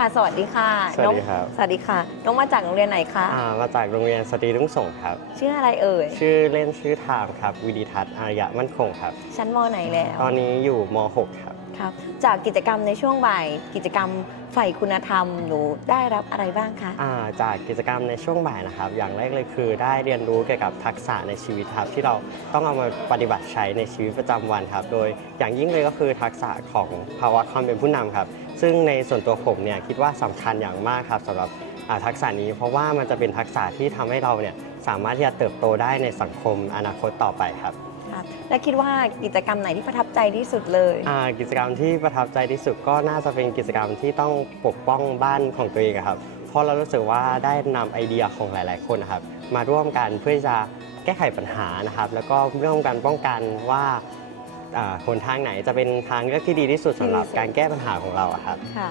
ดีค่ะสวัสดีน้องครับสวัสดีค่ะ น้องมาจากโรงเรียนไหนคะ อ่ามาจากโรงเรียนสตรีรุ่งส่งครับ ชื่ออะไรเอ่ย ชื่อเล่นชื่อทามครับวิดิทัศน์อารยะมั่นคงครับ ชั้นมไหนแล้ว ตอนนี้อยู่ม .6 ครับ ครับ จากกิจกรรมในช่วงบ่ายกิจกรรมใฝ่คุณธรรมหนูได้รับอะไรบ้างคะ อ่าจากกิจกรรมในช่วงบ่ายนะครับ อย่างแรกเลยคือได้เรียนรู้เกี่ยวกับทักษะในชีวิตครับ ที่เราต้องเอามาปฏิบัติใช้ในชีวิตประจำวันครับ โดยอย่างยิ่งเลยก็คือทักษะของภาวะความเป็นผู้นำครับ ซึ่งในส่วนตัวผมเนี่ยคิดว่าสำคัญอย่างมากครับสำหรับอ่าทักษะนี้ เพราะว่ามันจะเป็นทักษะที่ทำให้เราเนี่ยสามารถที่จะเติบโตได้ในสังคมอนาคตต่อไปครับครับ และคิดว่ากิจกรรมไหนที่ประทับใจที่สุดเลย อ่ากิจกรรมที่ประทับใจที่สุดก็น่าจะเป็นกิจกรรมที่ต้องปกป้องบ้านของตัวเองอะครับ เพราะเรารู้สึกว่าได้นำไอเดียของหลาย ๆ คนนะครับ มาร่วมกันเพื่อจะแก้ไขปัญหานะครับ แล้วก็ร่วมกันป้องกันว่าอ่าหนทางไหนจะเป็นทางเลือกที่ดีที่สุดสำหรับที่ดีที่สุดการแก้ปัญหาของเราอะครับ ค่ะ